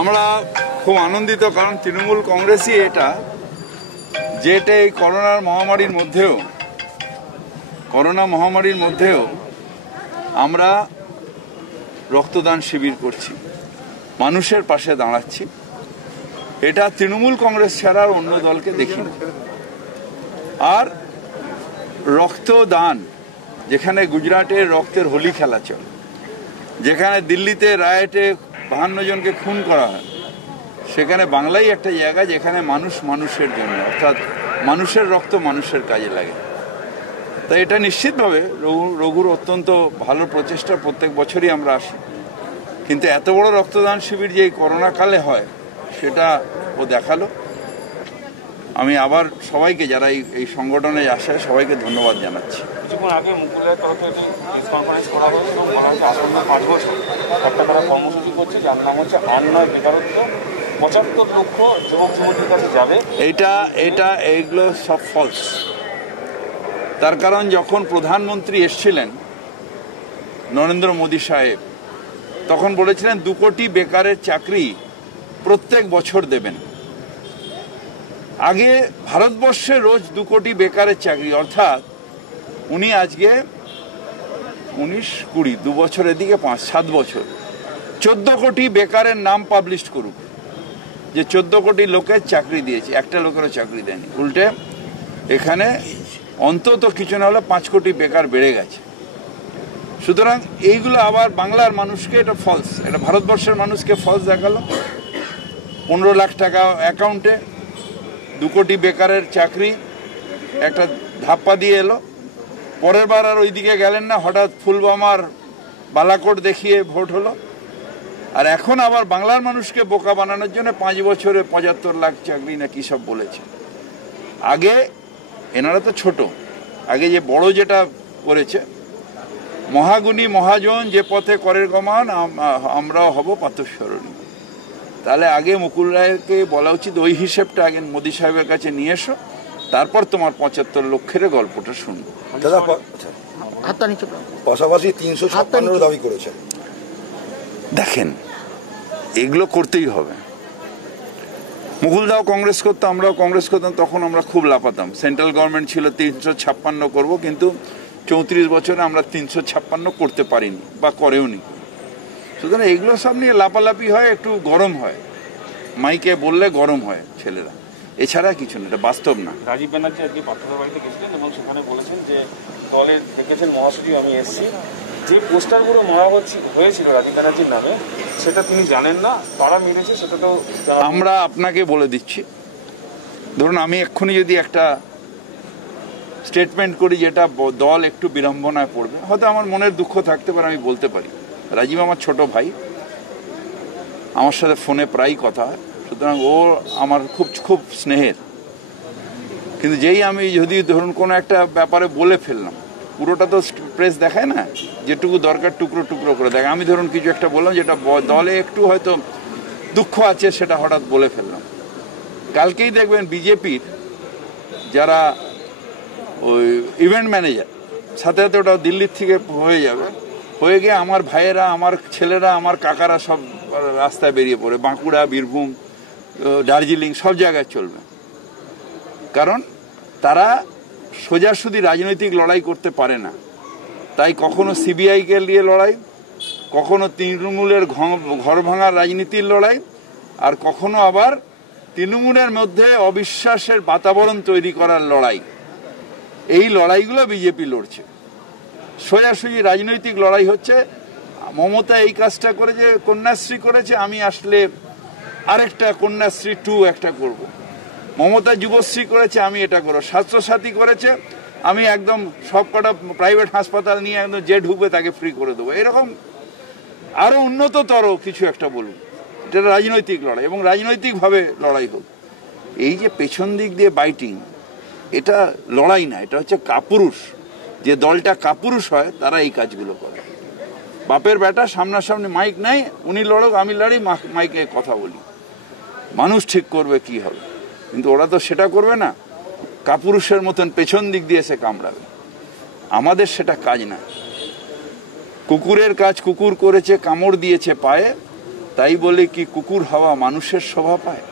আমরা খুব আনন্দিত, কারণ তৃণমূল কংগ্রেসই যেটা এই করোনা মহামারীর মধ্যেও আমরা রক্তদান শিবির করছি, মানুষের পাশে দাঁড়াচ্ছি। এটা তৃণমূল কংগ্রেস ছাড়া আর অন্য দলকে দেখিনি। আর রক্তদান, যেখানে গুজরাটে রক্তের হোলি খেলা চলে, যেখানে দিল্লিতে রায়েটে 52 জনকে খুন করা হয়, সেখানে বাংলাই একটা জায়গা যেখানে মানুষ মানুষের জন্য, অর্থাৎ মানুষের রক্ত মানুষের কাজে লাগে। তাই এটা নিশ্চিতভাবে রঘুর অত্যন্ত ভালো প্রচেষ্টা, প্রত্যেক বছরই আমরা আসি। কিন্তু এত বড় রক্তদান শিবির যে এই করোনা কালে হয়, সেটা ও দেখালো। আমি আবার সবাইকে, যারা এই সংগঠনে আসে, সবাইকে ধন্যবাদ জানাচ্ছি। কিছুক্ষণ আগে মুকুলের তরফে প্রেস কনফারেন্স করা হয়েছে এবং বলা হয়েছে আসন্ন 5 বছর একটা তারা কর্মসূচি করছে, যার নাম হচ্ছে আন্নয় বেকারত্ব। 75 লক্ষ যুবক যুবতীর কাছে যাবে। এইগুলো সব ফলস। তার কারণ, যখন প্রধানমন্ত্রী এসছিলেন নরেন্দ্র মোদী সাহেব, তখন বলেছিলেন 2 কোটি বেকারের চাকরি প্রত্যেক বছর দেবেন। আগে ভারতবর্ষে রোজ 2 কোটি বেকারের চাকরি, অর্থাৎ উনি আজকে 19-20 2 বছরের দিকে 5-7 বছর 14 কোটি বেকারের নাম পাবলিশ করুক, যে 14 কোটি লোকের চাকরি দিয়েছে, একটা লোকেরও চাকরি দেয়নি। উল্টে এখানে অন্তত কিছু না হলে 5 কোটি বেকার বেড়ে গেছে। সুতরাং এইগুলো আবার বাংলার মানুষকে, এটা ফলস, এটা ভারতবর্ষের মানুষকে ফলস দেখালো। 15 লাখ টাকা অ্যাকাউন্টে, 2 কোটি বেকারের চাকরি একটা ধাপ্পা দিয়ে এলো। পরের বার আর ওইদিকে গেলেন না, হঠাৎ ফুলবামার বালাকোট দেখিয়ে ভোট হলো। আর এখন আবার বাংলার মানুষকে বোকা বানানোর জন্য 5 বছরে 75 লাখ চাকরি না কি সব বলেছে। আগে এনারা তো ছোট, আগে যে বড় যেটা করেছে, মহাগুণী মহাজন যে পথে করের গমান, আমরাও হব পাথরস্মরণী। তাহলে আগে মুকুল রায়কে বলা উচিত, ওই হিসেবটা আগে মোদী সাহেবের কাছে নিয়ে এসো, তারপর তোমার 75 লক্ষের গল্পটা শুনবো। পাশাপাশি 356 দাবি করেছেন। দেখেন, এগুলো করতেই হবে। মুকুলদাও কংগ্রেস করতো, আমরাও কংগ্রেস করতাম, তখন আমরা খুব লাপাতাম। সেন্ট্রাল গভর্নমেন্ট ছিল 356 করব, কিন্তু 34 বছরে আমরা 356 করতে পারিনি বা করেওনি। সুতরাং এগুলো সব নিয়ে লাপালাপি হয়, একটু গরম হয়, মাইকে বললে গরম হয় ছেলেরা, এছাড়া কিছু না, এটা বাস্তব না। রাজীব ব্যানার্জি আজকে পার্থদের বাড়িতে গেছিলেন এবং সেখানে বলেছেন যে দলের দেখেছেন মহাসচিব আমি এসছি, যে পোস্টারগুলো মারা হয়েছিল রাজীব ব্যানার্জির নামে, সেটা তিনি জানেন না, তারা মেরেছে, সেটা তো আমরা আপনাকে বলে দিচ্ছি। ধরুন, আমি এক্ষুনি যদি একটা স্টেটমেন্ট করি যেটা দল একটু বিড়ম্বনায় পড়বে, হয়তো আমার মনের দুঃখ থাকতে পারে, আমি বলতে পারি। রাজীব আমার ছোট ভাই, আমার সাথে ফোনে প্রায়ই কথা হয়, সুতরাং ও আমার খুব খুব স্নেহের। কিন্তু যেই আমি যদি ধরুন কোনো একটা ব্যাপারে বলে ফেললাম, পুরোটা তো প্রেস দেখায় না, যেটুকু দরকার টুকরো টুকরো করে দেখে। আমি ধরুন কিছু একটা বললাম যেটা দলে একটু হয়তো দুঃখ আছে, সেটা হঠাৎ বলে ফেললাম। কালকেই দেখবেন বিজেপির যারা ওই ইভেন্ট ম্যানেজার, সাথে সাথে ওটা দিল্লির থেকে হয়ে গিয়ে আমার ভাইয়েরা, আমার ছেলেরা, আমার কাকারা সব রাস্তায় বেরিয়ে পড়ে, বাঁকুড়া, বীরভূম, দার্জিলিং, সব জায়গায় চলবে। কারণ তারা সোজাসুজি রাজনৈতিক লড়াই করতে পারে না। তাই কখনো সিবিআইকে নিয়ে লড়াই, কখনো তৃণমূলের ঘর ভাঙার রাজনীতির লড়াই, আর কখনো আবার তৃণমূলের মধ্যে অবিশ্বাসের বাতাবরণ তৈরি করার লড়াই। এই লড়াইগুলো বিজেপি লড়ছে। সোজাসুজি রাজনৈতিক লড়াই হচ্ছে। মমতা এই কাজটা করেছে, কন্যাশ্রী করেছে, আমি আসলে আরেকটা কন্যাশ্রী 2 একটা করব। মমতা যুবশ্রী করেছে, আমি এটা করবো। স্বাস্থ্যসাথী করেছে, আমি একদম সব কটা প্রাইভেট হাসপাতাল নিয়ে একদম যে ঢুকবে তাকে ফ্রি করে দেবো। এরকম আরো উন্নততর কিছু একটা বলুন, এটা রাজনৈতিক লড়াই, এবং রাজনৈতিকভাবে লড়াই হোক। এই যে পেছন দিক দিয়ে বাইটিং, এটা লড়াই না, এটা হচ্ছে কাপুরুষ। যে দলটা কাপুরুষ হয়, তারা এই কাজগুলো করে। বাপের বেটা সামনাসামনি মাইক নাই, উনি লড়ুক আমি লড়ি, মাইকে কথা বলি, মানুষ ঠিক করবে কি হবে। কিন্তু ওরা তো সেটা করবে না, কাপুরুষের মতন পেছন দিক দিয়ে এসে কামড়াবে। আমাদের সেটা কাজ না। কুকুরের কাজ কুকুর করেছে, কামড় দিয়েছে পায়ে, তাই বলে কি কুকুর হওয়া মানুষের শোভা পায়?